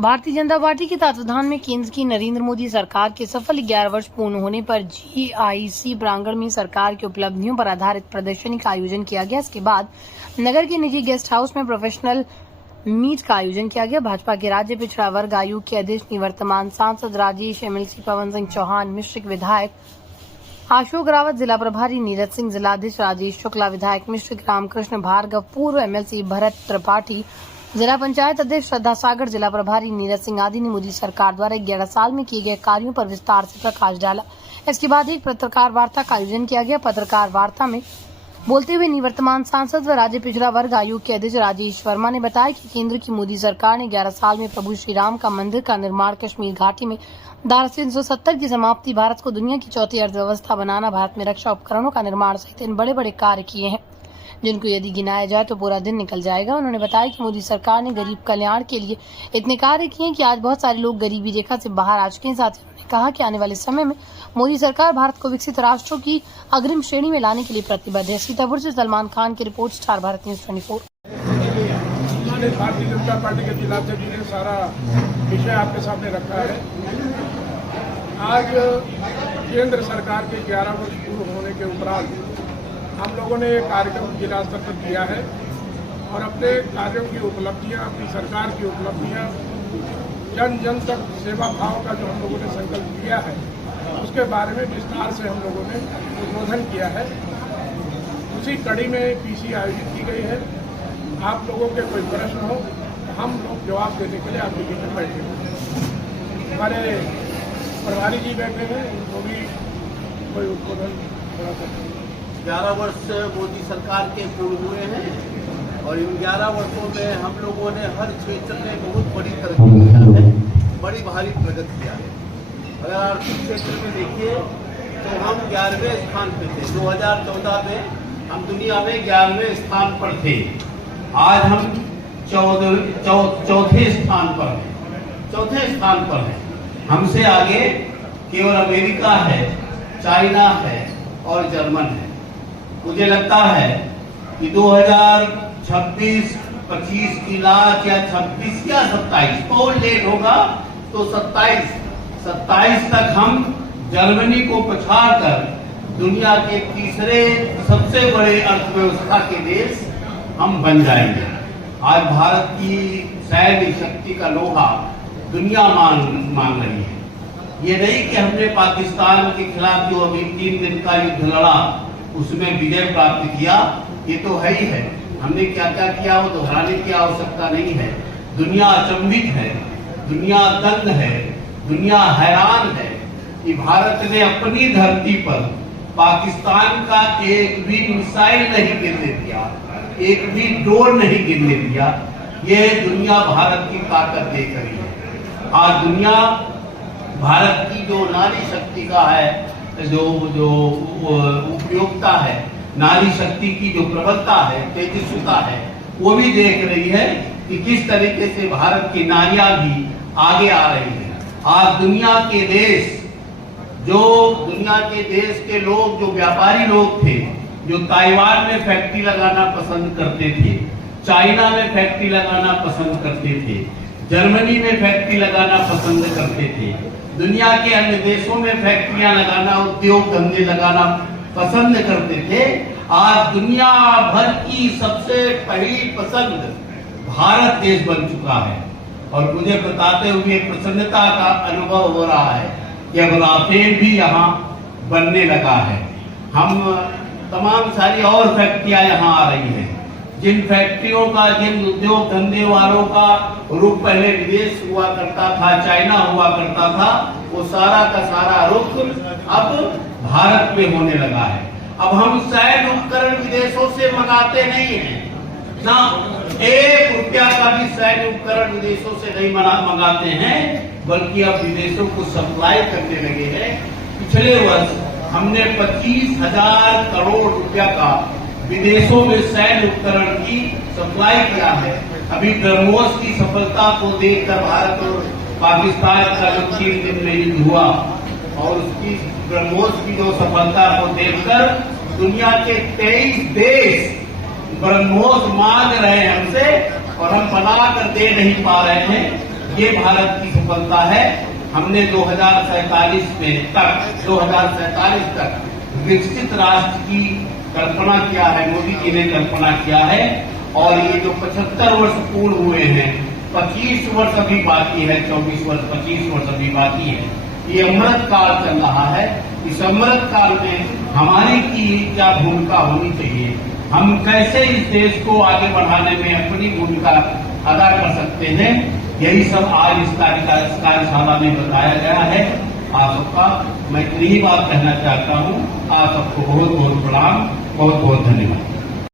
Bharatiya Janata party के तत्वाधान में केंद्र की नरेंद्र मोदी सरकार के सफल 11 वर्ष पूर्ण होने पर जीआईसी प्रांगण में सरकार की उपलब्धियों पर आधारित प्रदर्शनी का आयोजन किया गया। इसके बाद नगर के निजी गेस्ट हाउस में प्रोफेशनल मीट का आयोजन किया गया। भाजपा के राज्य पिछड़ा वर्ग आयोग के अध्यक्ष निवर्तमान सांसद राजेश, एमएलसी पवन सिंह चौहान, मिश्रिक विधायक अशोक रावत, जिला प्रभारी नीरज सिंह, जिलाध्यक्ष राजेश शुक्ला, विधायक मिश्रिक रामकृष्ण भार्गव, पूर्व एमएलसी भरत त्रिपाठी, जिला पंचायत अध्यक्ष श्रद्धा सागर, जिला प्रभारी नीरज सिंह आदि ने मोदी सरकार द्वारा 11 साल में किए गए कार्यों पर विस्तार से प्रकाश डाला। इसके बाद एक पत्रकार वार्ता का आयोजन किया गया। पत्रकार वार्ता में बोलते हुए निवर्तमान सांसद व राज्य पिछड़ा वर्ग आयोग के अध्यक्ष राजेश वर्मा ने बताया कि केंद्र की मोदी सरकार ने 11 साल में प्रभु श्री राम का मंदिर का निर्माण, कश्मीर घाटी में धारा 370 की समाप्ति, भारत को दुनिया की चौथी अर्थव्यवस्था बनाना, भारत में रक्षा उपकरणों का निर्माण सहित इन बड़े बड़े कार्य किए हैं जिनको यदि गिनाया जाए तो पूरा दिन निकल जाएगा। उन्होंने बताया कि मोदी सरकार ने गरीब कल्याण के लिए इतने कार्य किए कि आज बहुत सारे लोग गरीबी रेखा से बाहर आ चुके हैं। साथ ही उन्होंने कहा कि आने वाले समय में मोदी सरकार भारत को विकसित राष्ट्रों की अग्रिम श्रेणी में लाने के लिए प्रतिबद्ध है। सीतापुर से सलमान खान की report, star Bharat news 24। Bharatiya Janata party के जिलाध्यक्ष ने सारा विषय आपके सामने रखा है। आज केंद्र सरकार के 11 वर्ष पूर्ण होने के उपरांत हम लोगों ने एक कार्यक्रम जिला स्तर पर किया है और अपने कार्यों की उपलब्धियां, अपनी सरकार की उपलब्धियां, जन जन तक सेवा भाव का जो हम लोगों ने संकल्प किया है उसके बारे में विस्तार से हम लोगों ने उद्बोधन किया है। उसी कड़ी में पीसी आयोजित की गई है। आप लोगों के कोई प्रश्न हो तो हम लोग जवाब देने के लिए आपके बीच में बैठे हैं। हमारे प्रभारी जी बैठे हैं, उनको भी कोई उद्बोधन थोड़ा सा। 11 वर्ष मोदी सरकार के पूर्ण हुए हैं और इन 11 वर्षों में हम लोगों ने हर क्षेत्र में बहुत बड़ी तरक्की की है, बड़ी भारी प्रगति किया है। अगर आर्थिक क्षेत्र में देखिए तो हम 11वें स्थान पर थे। 2014 में हम दुनिया में 11वें स्थान पर थे। आज हम चौथे स्थान पर हैं। हमसे आगे केवल अमेरिका है, चाइना है और जर्मन है। मुझे लगता है कि 2026, 25 की लाख या 26 या 27 बहुत लेट होगा तो 27 तक हम जर्मनी को पछाड़कर दुनिया के तीसरे सबसे बड़े अर्थव्यवस्था के देश हम बन जाएंगे। आज भारत की सैन्य शक्ति का लोहा दुनिया मान रही है। ये नहीं कि हमने पाकिस्तान के खिलाफ जो अभी 3 दिन का युद्ध लड़ा उसमें विजय प्राप्त किया, ये तो है ही है। हमने क्या क्या किया वो दोहराने की आवश्यकता नहीं है। दुनिया अचंभित है, दुनिया दंग है, दुनिया हैरान है कि भारत ने अपनी धरती पर पाकिस्तान का एक भी मिसाइल नहीं गिरने दिया, एक भी ड्रोन नहीं गिरने दिया। ये दुनिया भारत की ताकत देख रही है। आज दुनिया भारत की जो नारी शक्ति का है, जो उपयोगिता है, नारी शक्ति की जो प्रबलता है, तेजस्विता है, वो भी देख रही है कि किस तरीके से भारत की नारियां भी आगे आ रही हैं। आज दुनिया के देश के लोग, जो व्यापारी लोग थे, जो ताइवान में फैक्ट्री लगाना पसंद करते थे, चाइना में फैक्ट्री लगाना पसंद करते थे, जर्मनी में फैक्ट्री लगाना पसंद करते थे, दुनिया के अन्य देशों में फैक्ट्रियां लगाना, उद्योग धंधे लगाना पसंद करते थे, आज दुनिया भर की सबसे पहली पसंद भारत देश बन चुका है। और मुझे बताते हुए प्रसन्नता का अनुभव हो रहा है कि अब राफेल भी यहाँ बनने लगा है। हम तमाम सारी और फैक्ट्रियां यहाँ आ रही हैं। जिन फैक्ट्रियों का, जिन उद्योग धंधे वालों का रुख पहले विदेश हुआ करता था, चाइना हुआ करता था, वो सारा का सारा रुख अब भारत में होने लगा है। अब हम सैन्य उपकरण विदेशों से मंगाते नहीं हैं, ना 1 रुपया का भी सैन्य उपकरण विदेशों से नहीं मंगाते हैं, बल्कि अब विदेशों को सप्लाई करने लगे हैं। पिछले वर्ष हमने 25,000 करोड़ रुपया का विदेशों में सैन्य उपकरण की सप्लाई किया है। अभी ब्रह्मोस की सफलता को देखकर भारत और पाकिस्तान का जो 3 दिन में युद्ध हुआ और उसकी ब्रह्मोस की जो सफलता को देखकर दुनिया के 23 देश ब्रह्मोस मांग रहे हैं हमसे और हम बना कर दे नहीं पा रहे हैं। ये भारत की सफलता है। हमने 2047 तक विकसित राष्ट्र की कल्पना किया है, मोदी जी ने कल्पना किया है। और ये जो 75 वर्ष पूर्ण हुए हैं, 25 वर्ष अभी बाकी है, 24 वर्ष 25 वर्ष अभी बाकी है। ये अमृत काल चल रहा है। इस अमृत काल में हमारी की क्या भूमिका होनी चाहिए, हम कैसे इस देश को आगे बढ़ाने में अपनी भूमिका अदा कर सकते हैं, यही सब आज इस कार्यशाला में बताया गया है। आप सबका मैं इतनी ही बात कहना चाहता हूँ। आप सबको बहुत बहुत प्रणाम, बहुत बहुत धन्यवाद।